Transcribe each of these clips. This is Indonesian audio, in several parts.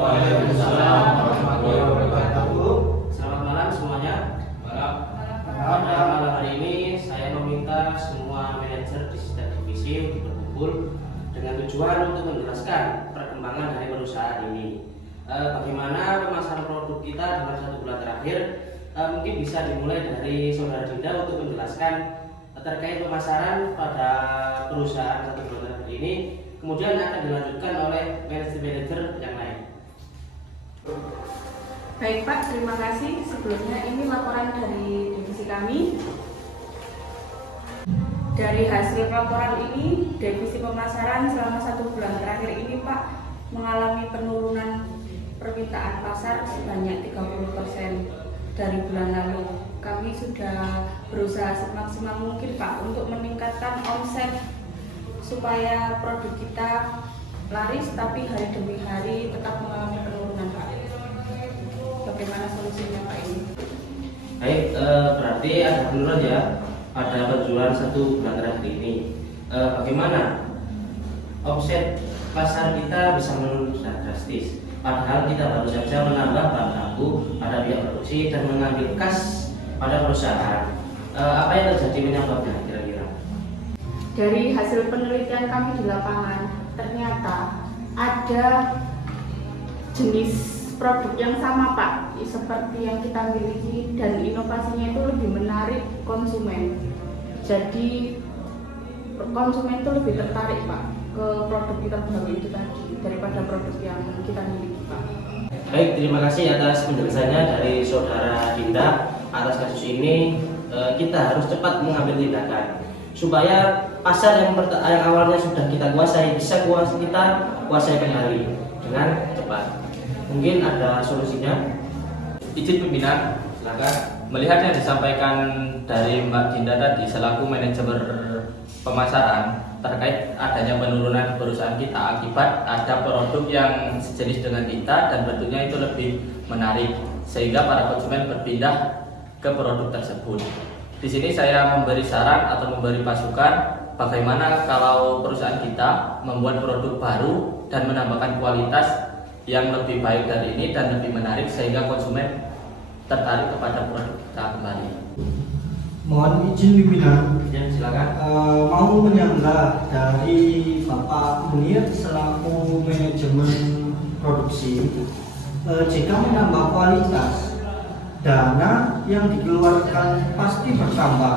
Waalaikumsalam warahmatullahi wabarakatuh. Selamat malam semuanya. Malam. Pada malam hari ini saya meminta semua manajer di setiap divisi untuk berkumpul dengan tujuan untuk menjelaskan perkembangan dari perusahaan ini. Bagaimana pemasaran produk kita dalam 1 bulan terakhir. Mungkin bisa dimulai dari Saudara Dinda untuk menjelaskan terkait pemasaran pada perusahaan 1 bulan terakhir ini. Kemudian akan dilanjutkan oleh manajer yang lain. Baik Pak, terima kasih. Sebelumnya ini laporan dari divisi kami. Dari hasil laporan ini, divisi pemasaran selama 1 bulan terakhir ini Pak mengalami penurunan permintaan pasar sebanyak 30% dari bulan lalu. Kami sudah berusaha semaksimal mungkin Pak untuk meningkatkan omset supaya produk kita laris, tapi hari demi hari tetap mengalami penurunan Pak. Bagaimana solusinya Pak ini? Baik, berarti ada penurunan ya pada penjualan 1 bulan terakhir ini. Bagaimana omset pasar kita bisa menurun secara drastis? Padahal kita baru saja menambah bahan baku pada pihak produksi dan mengambil kas pada perusahaan. Apa yang terjadi menyebabnya kira-kira? Dari hasil penelitian kami di lapangan, ternyata ada jenis produk yang sama Pak, seperti yang kita miliki, dan inovasinya itu lebih menarik konsumen. Jadi konsumen itu lebih tertarik Pak ke produk kita baru itu tadi daripada produk yang kita miliki Pak. Baik, terima kasih atas penjelasannya dari Saudara Dinda. Atas kasus ini kita harus cepat mengambil tindakan supaya pasar yang awalnya sudah kita kuasai bisa kita kuasai kembali dengan cepat. Mungkin ada solusinya. Izin pimpinan, Silakan. melihat yang disampaikan dari Mbak Dinda tadi selaku manajer pemasaran terkait adanya penurunan perusahaan kita akibat ada produk yang sejenis dengan kita dan bentuknya itu lebih menarik sehingga para konsumen berpindah ke produk tersebut. Di sini saya memberi saran atau memberi masukan bagaimana kalau perusahaan kita membuat produk baru dan menambahkan kualitas yang lebih baik dari ini dan lebih menarik sehingga konsumen tertarik kepada produk kita kembali. Mohon izin pimpinan, Ya, silakan. mau menyanggah dari Bapak Munir selaku manajemen produksi. Jika menambah kualitas, dana yang dikeluarkan pasti bertambah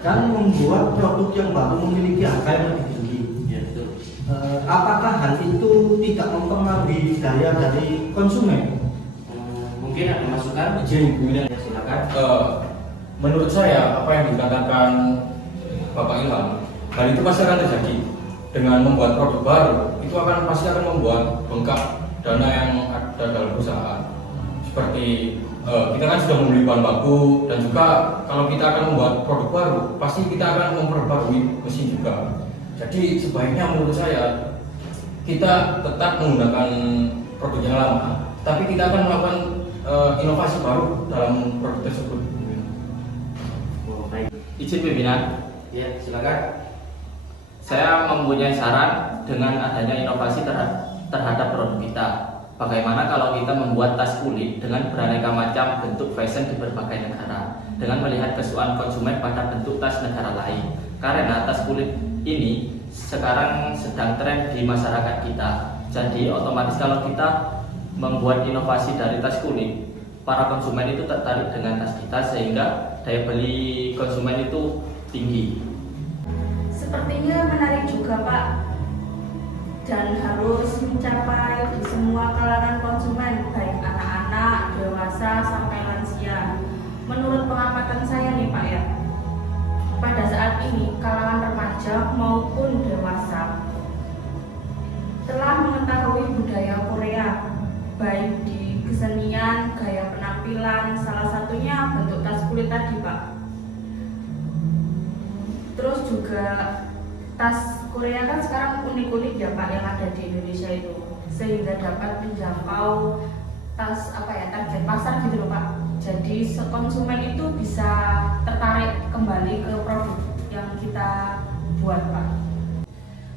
dan membuat produk yang baru memiliki harga yang lebih tinggi. Ya, betul. Apakah hal itu tidak mempengaruhi daya dari konsumen? Mungkin ada masukan. Izin pimpinan. Ya, silakan. Menurut saya apa yang dikatakan Bapak Ilham, hal itu pasti akan terjadi dengan membuat produk baru. Itu pasti akan membuat bengkak dana yang ada dalam perusahaan. Seperti kita kan sudah membeli bahan baku dan juga kalau kita akan membuat produk baru, pasti kita akan memperbarui mesin juga. Jadi sebaiknya menurut saya kita tetap menggunakan produk yang lama, tapi kita akan melakukan inovasi baru dalam produk tersebut. Baik. Izin pimpinan, Ya, silakan. saya mempunyai saran dengan adanya inovasi terhadap produk kita. Bagaimana kalau kita membuat tas kulit dengan beraneka macam bentuk fashion di berbagai negara dengan melihat kesukaan konsumen pada bentuk tas negara lain. Karena tas kulit ini sekarang sedang tren di masyarakat kita. Jadi otomatis kalau kita membuat inovasi dari tas kulit, para konsumen itu tertarik dengan tas kita sehingga daya beli konsumen itu tinggi. Sepertinya menarik juga Pak, dan harus mencapai di semua kalangan konsumen, baik anak-anak, dewasa, sampai lansia. Menurut pengamatan saya nih Pak ya, pada saat ini kalangan remaja maupun dewasa telah mengetahui budaya Korea, baik di kesenian, gaya penampilan, salah satunya bentuk tas kulit tadi Pak. Terus juga tas Korea kan sekarang unik-unik ya Pak yang ada di Indonesia itu, sehingga dapat menjangkau target pasar gitu loh Pak. Jadi konsumen itu bisa tertarik kembali ke produk yang kita buat Pak.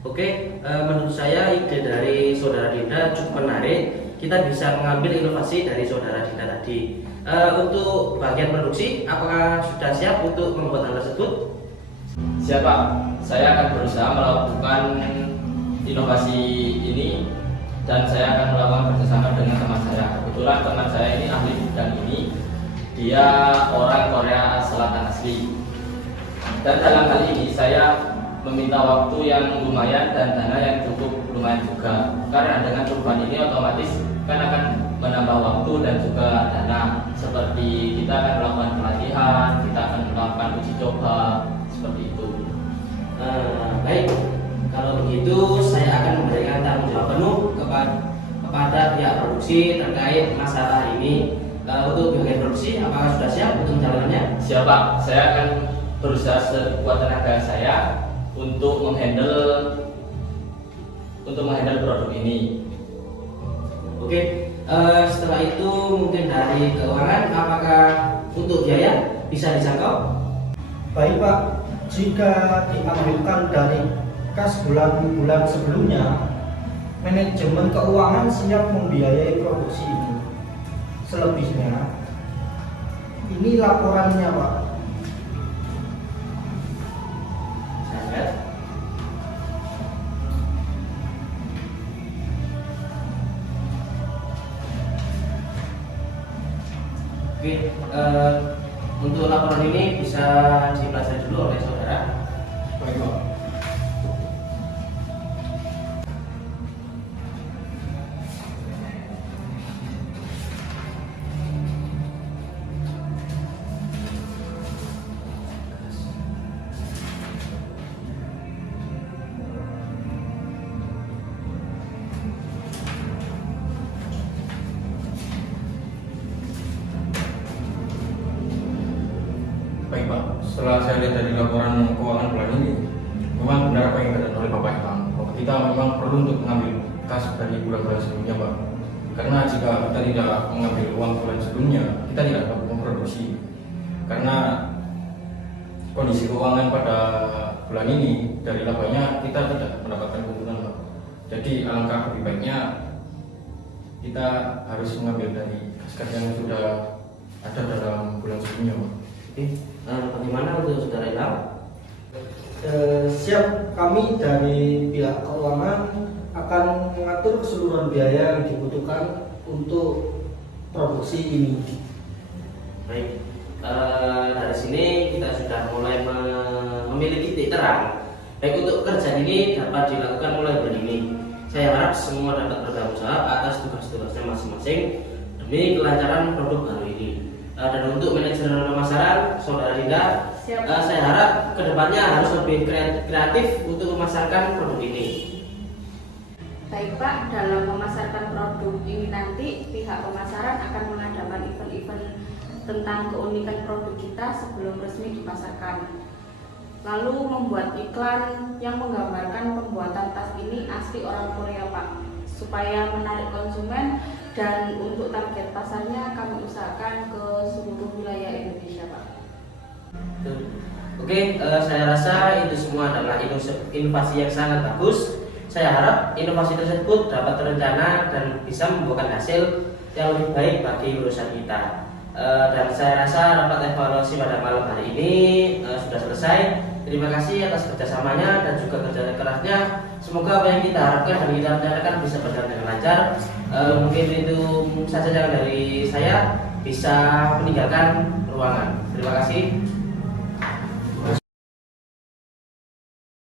Oke, menurut saya ide dari Saudara Dinda cukup menarik. kita bisa mengambil inovasi dari saudara Dinda tadi. Untuk bagian produksi, apakah sudah siap untuk membuat hal tersebut? Siap Pak, saya akan berusaha melakukan inovasi ini dan saya akan melakukan kerjasama dengan teman saya. Kebetulan teman saya ini ahli bidang ini, dia orang Korea Selatan asli. Dan dalam hal ini saya meminta waktu yang lumayan dan dana yang cukup lumayan juga. Karena dengan perubahan ini otomatis kan akan menambah waktu dan juga dana. Seperti kita akan melakukan pelatihan, kita akan melakukan uji coba, seperti itu. Baik, kalau begitu saya akan memberikan tanggung jawab penuh kepada pihak produksi terkait masalah ini. Untuk bagian produksi, apakah sudah siap untuk menjalankannya? Siap Pak, saya akan berusaha sekuat tenaga saya untuk menghandle produk ini. Oke, setelah itu mungkin dari keuangan, apakah untuk biaya bisa dijangkau? Baik Pak, jika diambilkan dari kas bulan-bulan sebelumnya, manajemen keuangan siap membiayai produksi ini. Selebihnya, ini laporannya Pak. Saya lihat. Oke, untuk laporan ini bisa dipelajari dulu oleh saudara. Baik Pak. Baik Pak, setelah saya lihat dari laporan keuangan bulan ini, memang benar apa yang dikatakan oleh Bapak Ilham, bahwa kita memang perlu untuk mengambil kas dari bulan-bulan sebelumnya Pak. Karena jika kita tidak mengambil uang bulan sebelumnya, kita tidak dapat memproduksi. Karena kondisi keuangan pada bulan ini dari labanya kita tidak mendapatkan keuntungan Pak. Jadi alangkah lebih baiknya kita harus mengambil dari kas-kas yang sudah ada dalam bulan sebelumnya Pak. Oke, bagaimana untuk saudara Ilham? Siap, kami dari pihak keuangan akan mengatur keseluruhan biaya yang dibutuhkan untuk produksi ini. Baik, dari sini kita sudah mulai memiliki titik terang. Baik, untuk pekerjaan ini dapat dilakukan mulai bulan ini. Saya harap semua dapat bertanggung jawab atas tugas-tugasnya masing-masing demi kelancaran produk baru ini. Dan untuk manajer pemasaran, saudara Dinda, saya harap kedepannya harus lebih kreatif untuk memasarkan produk ini. Baik Pak, dalam memasarkan produk ini nanti pihak pemasaran akan mengadakan event-event tentang keunikan produk kita sebelum resmi dipasarkan. Lalu membuat iklan yang menggambarkan pembuatan tas ini asli orang Korea Pak, supaya menarik konsumen, dan untuk target pasarnya kami usahakan ke seluruh wilayah Indonesia Pak. Oke, saya rasa itu semua adalah inovasi yang sangat bagus. Saya harap inovasi tersebut dapat terencana dan bisa membuahkan hasil yang lebih baik bagi perusahaan kita. Dan saya rasa rapat evaluasi pada malam hari ini sudah selesai. Terima kasih atas kerjasamanya dan juga kerja kerasnya. Semoga apa yang kita harapkan dan kita rencanakan bisa berjalan dengan lancar. Mungkin itu saja dari saya, bisa meninggalkan ruangan. Terima kasih.